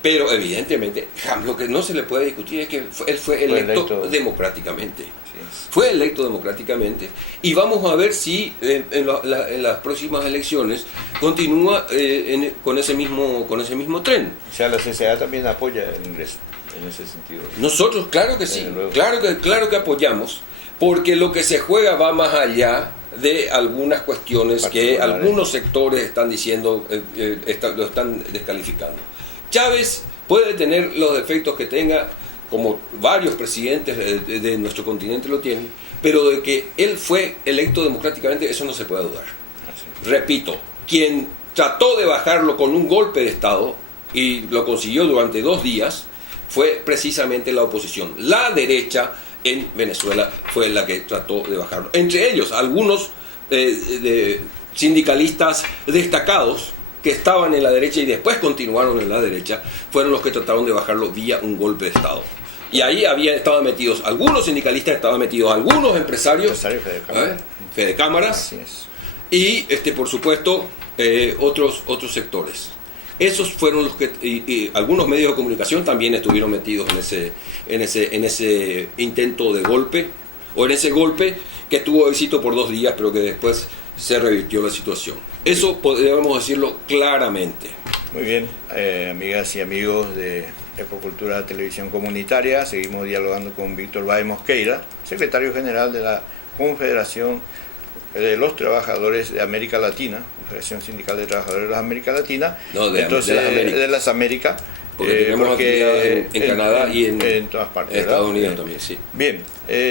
Pero evidentemente, lo que no se le puede discutir es que él fue electo democráticamente. Sí. Fue electo democráticamente. Y vamos a ver si en las próximas elecciones continúa con ese mismo tren. O sea, la CCA también apoya el ingreso en ese sentido. Nosotros, claro que sí, claro que apoyamos, porque lo que se juega va más allá de algunas cuestiones que algunos sectores están diciendo, lo están descalificando. Chávez puede tener los defectos que tenga, como varios presidentes de nuestro continente lo tienen, pero de que él fue electo democráticamente, eso no se puede dudar. Repito, quien trató de bajarlo con un golpe de Estado, y lo consiguió durante 2 días, fue precisamente la oposición. La derecha en Venezuela fue la que trató de bajarlo. Entre ellos, algunos sindicalistas destacados, que estaban en la derecha y después continuaron en la derecha, fueron los que trataron de bajarlo vía un golpe de Estado. Y ahí estaban metidos algunos sindicalistas, estados metidos algunos empresarios, Fedecámaras, y por supuesto otros sectores. Esos fueron los que, y algunos medios de comunicación también estuvieron metidos en ese intento de golpe, o en ese golpe que tuvo éxito por 2 días, pero que después se revirtió la situación. Eso podríamos decirlo claramente. Muy bien, amigas y amigos de Ecocultura Televisión Comunitaria, seguimos dialogando con Víctor Báez Mosqueira, secretario general de la Confederación de los Trabajadores de América Latina, Confederación Sindical de Trabajadores de la América Latina, de las Américas. Porque tenemos actividad en Canadá y en todas partes, Estados Unidos también, sí. Bien,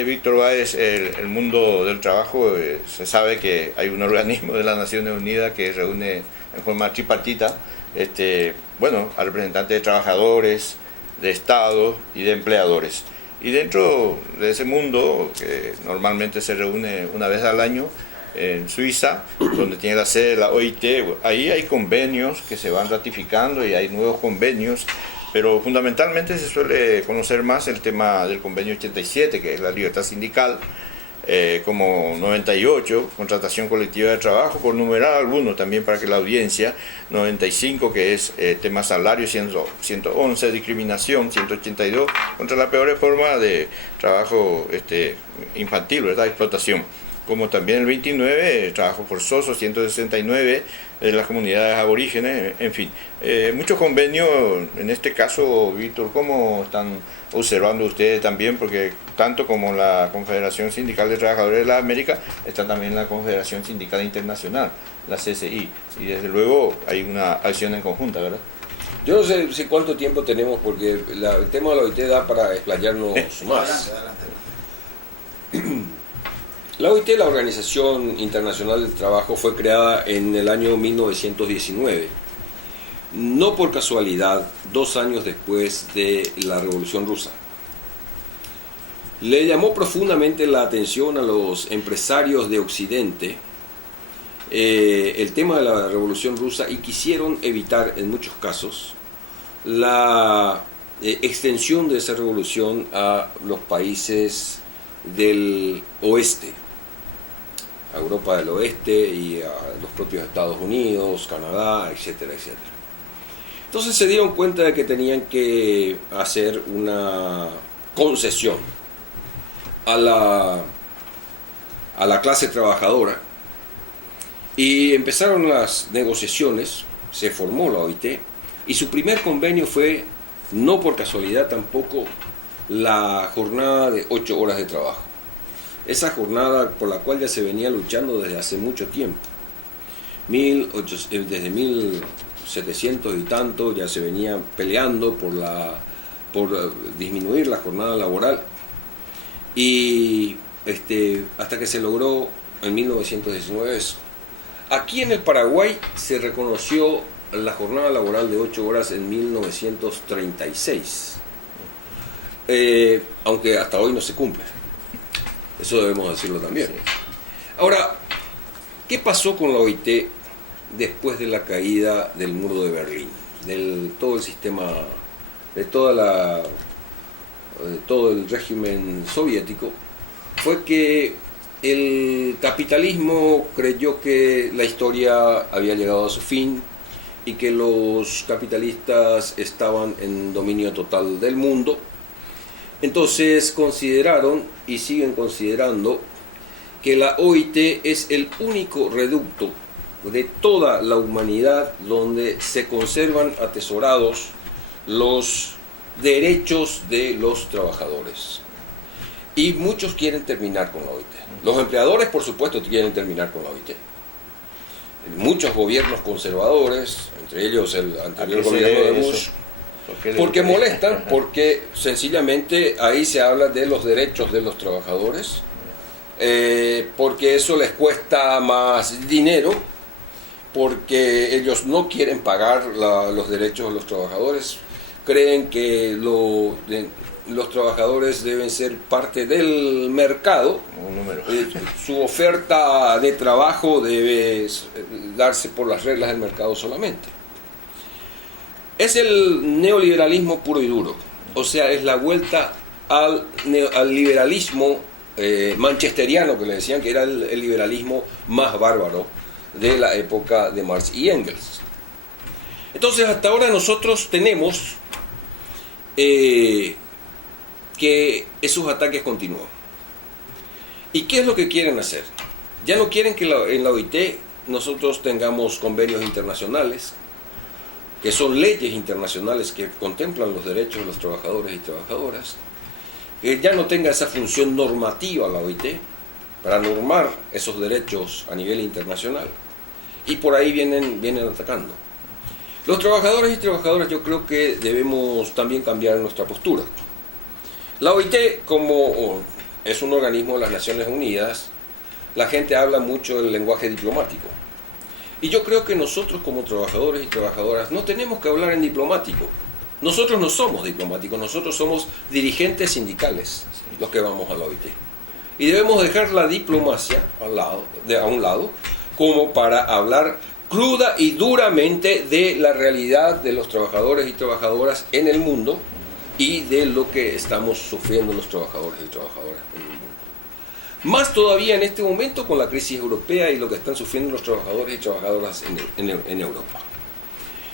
Víctor Báez, el mundo del trabajo, se sabe que hay un organismo de las Naciones Unidas que reúne en forma tripartita, a representantes de trabajadores, de Estado y de empleadores. Y dentro de ese mundo, que normalmente se reúne una vez al año, en Suiza, donde tiene la sede de la OIT, ahí hay convenios que se van ratificando y hay nuevos convenios, pero fundamentalmente se suele conocer más el tema del convenio 87, que es la libertad sindical, como 98, contratación colectiva de trabajo, por numerar algunos también para que la audiencia, 95, que es tema salario, 111, discriminación, 182, contra la peor forma de trabajo infantil, ¿verdad? Explotación. Como también el 29, trabajo forzoso, 169, las comunidades aborígenes, en fin. Muchos convenios, en este caso, Víctor, ¿cómo están observando ustedes también? Porque tanto como la Confederación Sindical de Trabajadores de la América, está también la Confederación Sindical Internacional, la CCI, y desde luego hay una acción en conjunta, ¿verdad? Yo no sé cuánto tiempo tenemos, porque el tema de la OIT da para explayarnos más. Adelante. La OIT, la Organización Internacional del Trabajo, fue creada en el año 1919, no por casualidad, 2 años después de la Revolución Rusa. Le llamó profundamente la atención a los empresarios de Occidente el tema de la Revolución Rusa, y quisieron evitar en muchos casos la extensión de esa revolución a los países del oeste, a Europa del Oeste y a los propios Estados Unidos, Canadá, etcétera, etcétera. Entonces se dieron cuenta de que tenían que hacer una concesión a la clase trabajadora, y empezaron las negociaciones, se formó la OIT, y su primer convenio fue, no por casualidad tampoco, la jornada de 8 horas de trabajo. Esa jornada por la cual ya se venía luchando desde hace mucho tiempo. Desde 1700 y tanto ya se venía peleando por disminuir la jornada laboral. Y hasta que se logró en 1919 eso. Aquí en el Paraguay se reconoció la jornada laboral de 8 horas en 1936. Aunque hasta hoy no se cumple. Eso debemos decirlo también. Ahora, ¿qué pasó con la OIT después de la caída del muro de Berlín? De todo el sistema, de toda de todo el régimen soviético fue que el capitalismo creyó que la historia había llegado a su fin y que los capitalistas estaban en dominio total del mundo. Entonces consideraron y siguen considerando que la OIT es el único reducto de toda la humanidad donde se conservan atesorados los derechos de los trabajadores. Y muchos quieren terminar con la OIT. Los empleadores, por supuesto, quieren terminar con la OIT. Muchos gobiernos conservadores, entre ellos el anterior gobierno de Bush, porque molestan, porque sencillamente ahí se habla de los derechos de los trabajadores, porque eso les cuesta más dinero, porque ellos no quieren pagar los derechos de los trabajadores, creen que los trabajadores deben ser parte del mercado, su oferta de trabajo debe darse por las reglas del mercado solamente. Es el neoliberalismo puro y duro, o sea, es la vuelta al liberalismo manchesteriano, que le decían que era el liberalismo más bárbaro de la época de Marx y Engels. Entonces, hasta ahora nosotros tenemos que esos ataques continúan. ¿Y qué es lo que quieren hacer? Ya no quieren que en la OIT nosotros tengamos convenios internacionales, que son leyes internacionales que contemplan los derechos de los trabajadores y trabajadoras, que ya no tenga esa función normativa la OIT para normar esos derechos a nivel internacional, y por ahí vienen atacando. Los trabajadores y trabajadoras, yo creo que debemos también cambiar nuestra postura. La OIT, como es un organismo de las Naciones Unidas, la gente habla mucho del lenguaje diplomático. Y yo creo que nosotros como trabajadores y trabajadoras no tenemos que hablar en diplomático. Nosotros no somos diplomáticos, nosotros somos dirigentes sindicales los que vamos a la OIT. Y debemos dejar la diplomacia a un lado, como para hablar cruda y duramente de la realidad de los trabajadores y trabajadoras en el mundo y de lo que estamos sufriendo los trabajadores y trabajadoras en el mundo. Más todavía en este momento con la crisis europea y lo que están sufriendo los trabajadores y trabajadoras en Europa.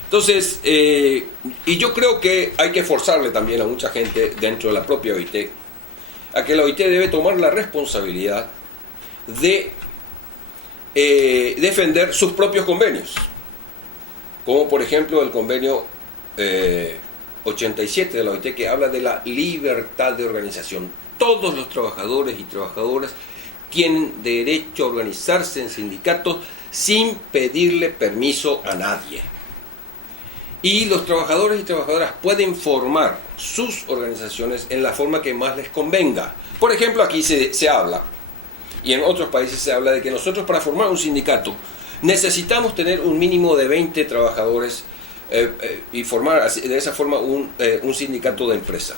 Entonces, y yo creo que hay que forzarle también a mucha gente dentro de la propia OIT a que la OIT debe tomar la responsabilidad de defender sus propios convenios, como por ejemplo el convenio 87 de la OIT, que habla de la libertad de organización. Todos los trabajadores y trabajadoras tienen derecho a organizarse en sindicatos sin pedirle permiso a nadie. Y los trabajadores y trabajadoras pueden formar sus organizaciones en la forma que más les convenga. Por ejemplo, aquí se habla, y en otros países se habla de que nosotros para formar un sindicato necesitamos tener un mínimo de 20 trabajadores y formar de esa forma un sindicato de empresa.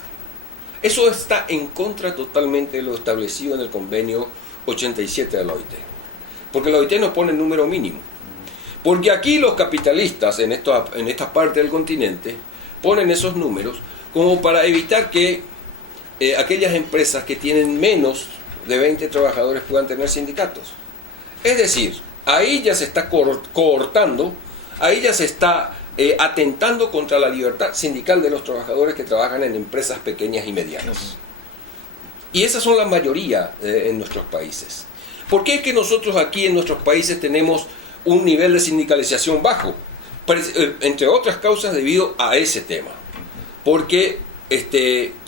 Eso está en contra totalmente de lo establecido en el convenio 87 de la OIT. Porque la OIT nos pone el número mínimo. Porque aquí los capitalistas en esta parte del continente ponen esos números como para evitar que aquellas empresas que tienen menos de 20 trabajadores puedan tener sindicatos. Es decir, ahí ya se está coartando, ahí ya se está atentando contra la libertad sindical de los trabajadores que trabajan en empresas pequeñas y medianas. Y esas son la mayoría en nuestros países. ¿Por qué es que nosotros aquí en nuestros países tenemos un nivel de sindicalización bajo? Entre otras causas debido a ese tema. Porque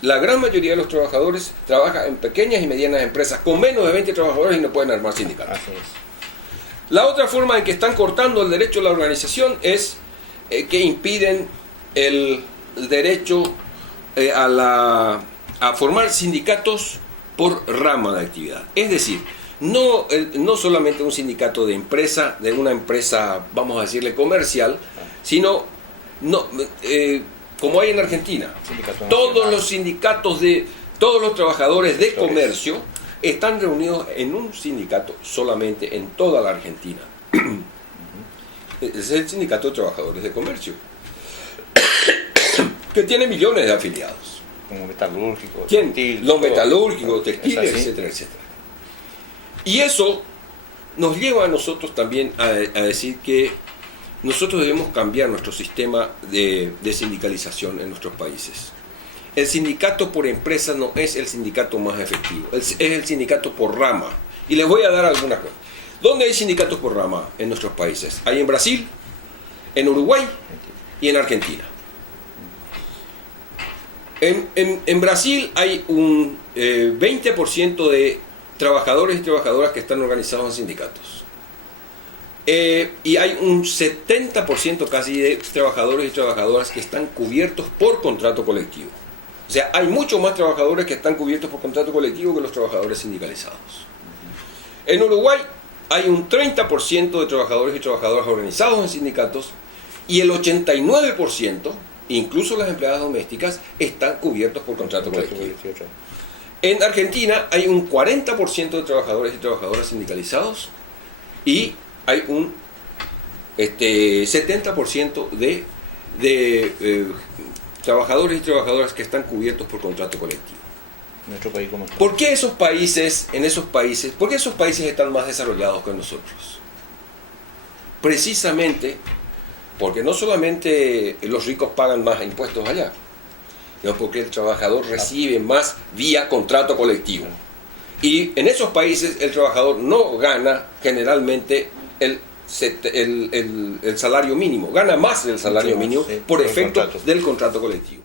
la gran mayoría de los trabajadores trabaja en pequeñas y medianas empresas con menos de 20 trabajadores y no pueden armar sindicatos. Así es. La otra forma en que están cortando el derecho a la organización es que impiden el derecho a formar sindicatos por rama de actividad. Es decir, no solamente un sindicato de empresa, de una empresa, vamos a decirle, comercial, sino como hay en Argentina. Todos los sindicatos de todos los trabajadores de comercio están reunidos en un sindicato solamente en toda la Argentina. Es el Sindicato de Trabajadores de Comercio, que tiene millones de afiliados. como metalúrgico, ¿Quién? textil, Los todo. metalúrgicos, ¿Es textiles, así? etcétera, etcétera. Y eso nos lleva a nosotros también a decir que nosotros debemos cambiar nuestro sistema de sindicalización en nuestros países. El sindicato por empresa no es el sindicato más efectivo, es el sindicato por rama. Y les voy a dar algunas cosas. ¿Dónde hay sindicatos por rama en nuestros países? Hay en Brasil, en Uruguay y en Argentina. En Brasil hay un 20% de trabajadores y trabajadoras que están organizados en sindicatos. Y hay un 70% casi de trabajadores y trabajadoras que están cubiertos por contrato colectivo. O sea, hay muchos más trabajadores que están cubiertos por contrato colectivo que los trabajadores sindicalizados. En Uruguay hay un 30% de trabajadores y trabajadoras organizados en sindicatos y el 89%, incluso las empleadas domésticas, están cubiertos por contrato colectivo. En Argentina hay un 40% de trabajadores y trabajadoras sindicalizados y hay un 70% de trabajadores y trabajadoras que están cubiertos por contrato colectivo. ¿Nuestro país cómo está? ¿Por qué por qué esos países están más desarrollados que nosotros? Precisamente porque no solamente los ricos pagan más impuestos allá, sino porque el trabajador recibe más vía contrato colectivo. Y en esos países el trabajador no gana generalmente el salario mínimo, gana más del salario mínimo por efecto del contrato colectivo.